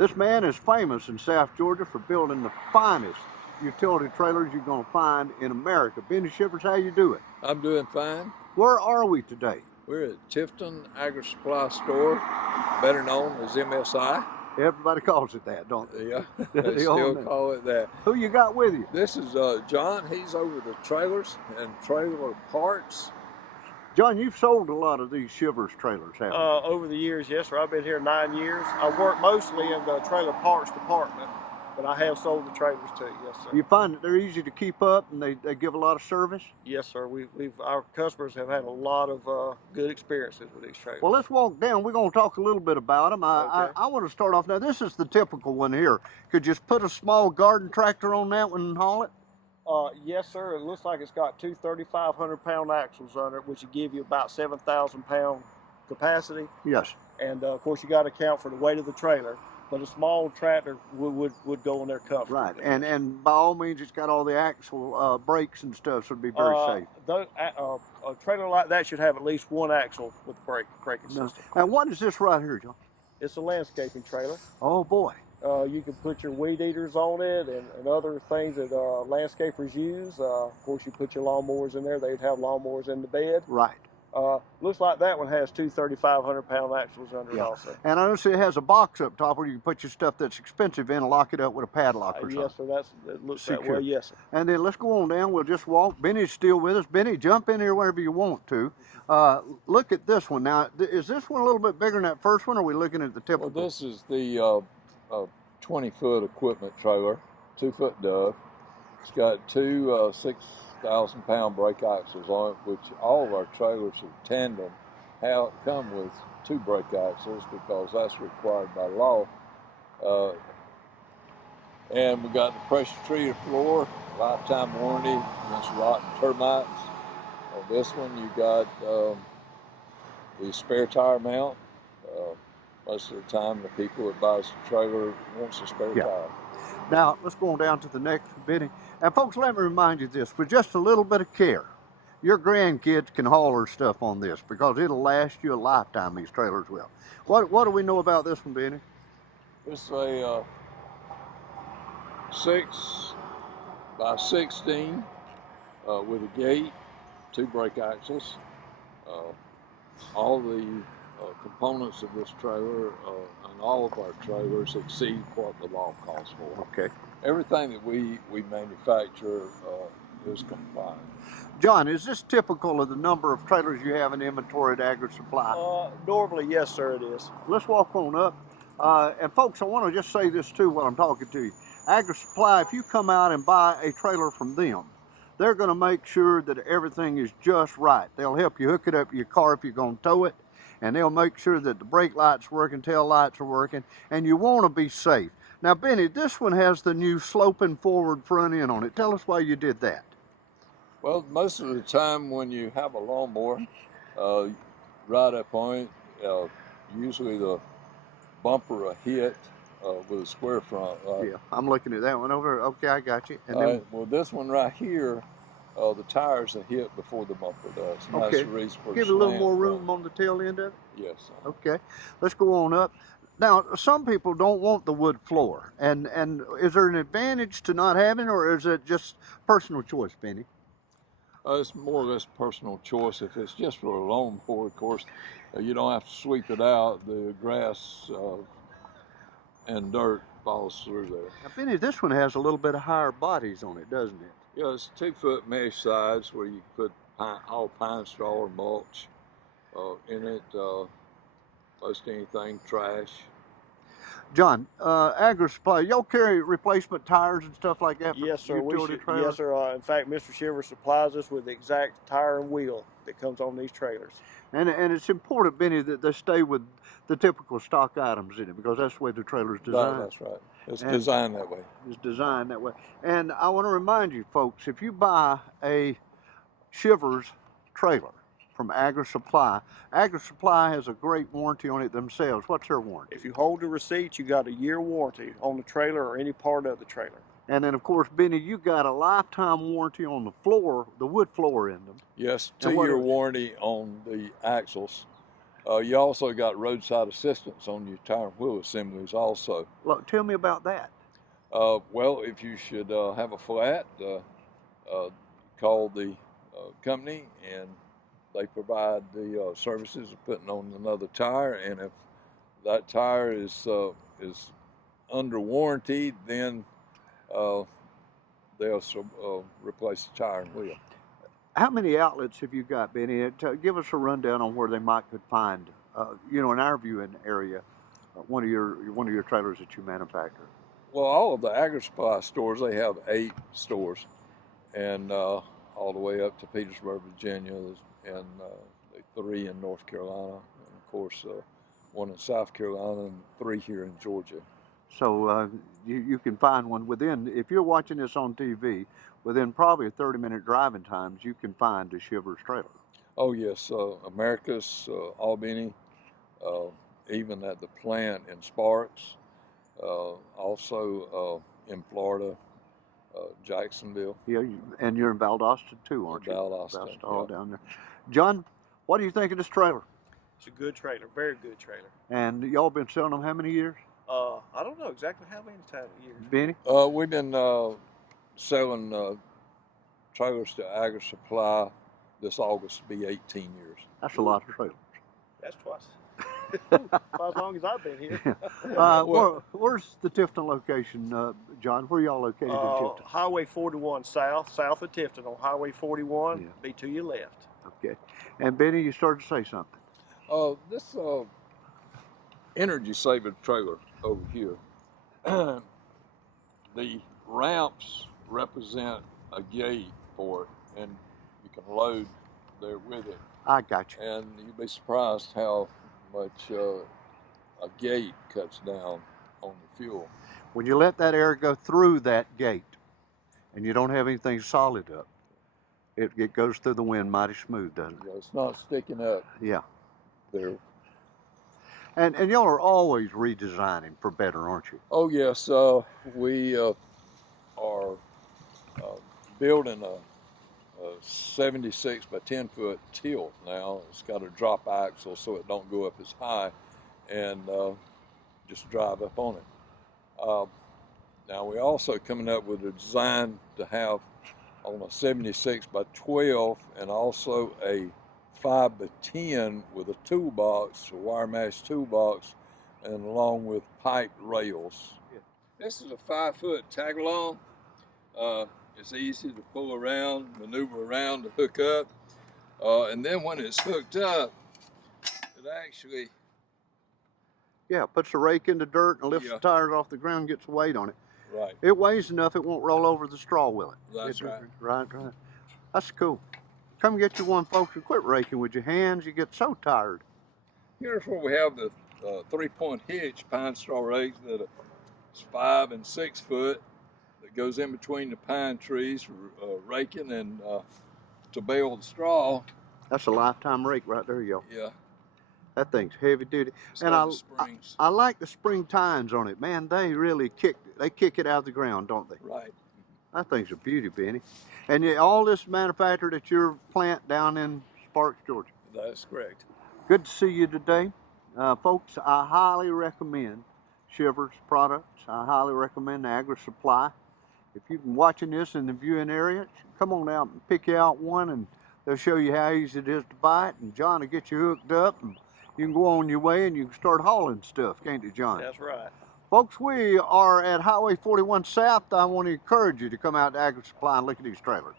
This man is famous in South Georgia for building the finest utility trailers you're going to find in America. Benny Shivers, how you doing? I'm doing fine. Where are we today? We're at Tifton Agri Supply Store, better known as MSI. Everybody calls it that, don't they? Yeah, they still call it that. Who you got with you? This is John. He's over the trailers and trailer parts. John, you've sold a lot of these Shivers trailers, haven't you? Over the years, yes, sir. I've been here 9 years. I work mostly in the trailer parts department, but I have sold the trailers too, yes, sir. You find that they're easy to keep up and they give a lot of service? Yes, sir. Our customers have had a lot of good experiences with these trailers. Well, let's walk down. We're going to talk a little bit about them. Okay. I want to start off. Now, this is the typical one here. Could you just put a small garden tractor on that one and haul it? Yes, sir. It looks like it's got two 3,500-pound axles on it, which would give you about 7,000-pound capacity. Yes. And, of course, you got to account for the weight of the trailer. But a small tractor would go in there comfortably. Right, and by all means, it's got all the axle brakes and stuff, so it'd be very safe. A trailer like that should have at least one axle with braking system. And what is this right here, John? It's a landscaping trailer. Oh boy. You can put your weed eaters on it and other things that landscapers use. Of course, you put your lawnmowers in there. They'd have lawnmowers in the bed. Right. Looks like that one has two 3,500-pound axles under it also. And I notice it has a box up top where you can put your stuff that's expensive in and lock it up with a padlock or something. Yes, sir. It looks that way, yes, sir. And then let's go on down. We'll just walk. Benny's still with us. Benny, jump in here wherever you want to. Look at this one. Now, is this one a little bit bigger than that first one, or are we looking at the typical? Well, this is the 20-foot equipment trailer, 2-foot dove. It's got two 6,000-pound brake axles on it, which all of our trailers are tandem come with two brake axles because that's required by law. And we got the pressure treated floor, lifetime warranty against rot and termites. On this one, you got the spare tire mount. Most of the time, the people that buys the trailer wants a spare tire. Now, let's go on down to the next Benny. And folks, let me remind you this, with just a little bit of care, your grandkids can haul their stuff on this because it'll last you a lifetime, these trailers will. What do we know about this one, Benny? It's a 6 by 16 with a gate, two brake axles. All the components of this trailer and all of our trailers exceed what the law calls for. Okay. Everything that we manufacture is compliant. John, is this typical of the number of trailers you have in inventory at Agri Supply? Normally, yes, sir, it is. Let's walk on up. And folks, I want to just say this too while I'm talking to you. Agri Supply, if you come out and buy a trailer from them, they're going to make sure that everything is just right. They'll help you hook it up to your car if you're going to tow it, and they'll make sure that the brake lights working, tail lights are working, and you want to be safe. Now, Benny, this one has the new sloping forward front end on it. Tell us why you did that. Well, most of the time when you have a lawnmower, right up on it, usually the bumper will hit with a square front. Yeah, I'm looking at that one over. Okay, I got you. And then, well, this one right here, the tires are hit before the bumper does. And okay. That's the reason for give it a little more room on the tail end of it? Yes. Okay, let's go on up. Now, some people don't want the wood floor, and is there an advantage to not having it, or is it just personal choice, Benny? It's more or less personal choice. If it's just for a lawnmower, of course, you don't have to sweep it out. The grass and dirt falls through there. Now, Benny, this one has a little bit of higher bodies on it, doesn't it? Yeah, it's 2-foot mesh sides where you can put all pine straw or mulch in it. Most anything, trash. John, Agri Supply, y'all carry replacement tires and stuff like that for yes, sir. utility trailers? Yes, sir. In fact, Mr. Shivers supplies us with the exact tire and wheel that comes on these trailers. And it's important, Benny, that they stay with the typical stock items in it because that's the way the trailer's designed. That's right. It's designed that way. It's designed that way. And I want to remind you, folks, if you buy a Shivers trailer from Agri Supply has a great warranty on it themselves. What's their warranty? If you hold the receipt, you got a year warranty on the trailer or any part of the trailer. And then, of course, Benny, you got a lifetime warranty on the floor, the wood floor in them. Yes, 2-year warranty on the axles. You also got roadside assistance on your tire and wheel assemblies also. Look, tell me about that. Well, if you should have a flat, call the company, and they provide the services of putting on another tire. And if that tire is under warranty, then they'll replace the tire and wheel. How many outlets have you got, Benny? Give us a rundown on where they could find, in our viewing area, one of your trailers that you manufacture. Well, all of the agri-supply stores, they have 8 stores, and all the way up to Petersburg, Virginia, and 3 in North Carolina, and of course 1 in South Carolina, and 3 here in Georgia. So you can find one within, if you're watching this on TV, within probably a 30-minute driving times, you can find a Shivers trailer. Oh yes, Americus, Albany, even at the plant in Sparks, also in Florida, Jacksonville. Yeah, and you're in Valdosta too, aren't you? Valdosta, all yeah. down there. John, what do you think of this trailer? It's a good trailer, very good trailer. And y'all been selling them how many years? I don't know exactly how many years. Benny? We've been selling trailers to Agri Supply. This August will be 18 years. That's a lot of trailers. That's twice. About as long as I've been here. Where's the Tifton location, John? Where y'all located in Tifton? Highway 41 south of Tifton on Highway 41. Yeah. Be to your left. Okay. And Benny, you started to say something. This energy saver trailer over here, the ramps represent a gate for it, and you can load there with it. I got you. And you'd be surprised how much a gate cuts down on the fuel. When you let that air go through that gate and you don't have anything solid up, it goes through the wind mighty smooth, doesn't it? You know, it's not sticking up Yeah. there. And y'all are always redesigning for better, aren't you? Oh yes, we are building a 76 by 10 foot tilt now. It's got a drop axle so it don't go up as high, and just drive up on it. Now we're also coming up with a design to have on a 76 by 12 and also a 5 by 10 with a toolbox, a wire mesh toolbox, and along with pipe rails. Yeah. This is a 5 foot tag along. It's easy to pull around, maneuver around to hook up, and then when it's hooked up, it actually puts the rake in the dirt and lifts Yeah. the tires off the ground, gets weight on it. right. It weighs enough it won't roll over the straw, will it? That's right. Right. That's cool. Come get you one, folks, and quit raking with your hands. You get so tired. Here's where we have the 3-point hitch pine straw rakes that is 5 and 6 foot that goes in between the pine trees for raking and to bale the straw. That's a lifetime rake right there, y'all. Yeah. That thing's heavy duty. It's And got the springs. I like the spring tines on it. Man, they really kick it out of the ground, don't they? Right. That thing's a beauty, Benny. And all this manufactured at your plant down in Sparks, Georgia. That's correct. Good to see you today. Folks, I highly recommend Shivers products. I highly recommend Agri Supply. If you've been watching this in the viewing area, come on out and pick you out one, and they'll show you how easy it is to buy it. And John will get you hooked up, and you can go on your way and you can start hauling stuff, can't you, John? That's right. Folks, we are at Highway 41 South. I want to encourage you to come out to Agri Supply and look at these trailers.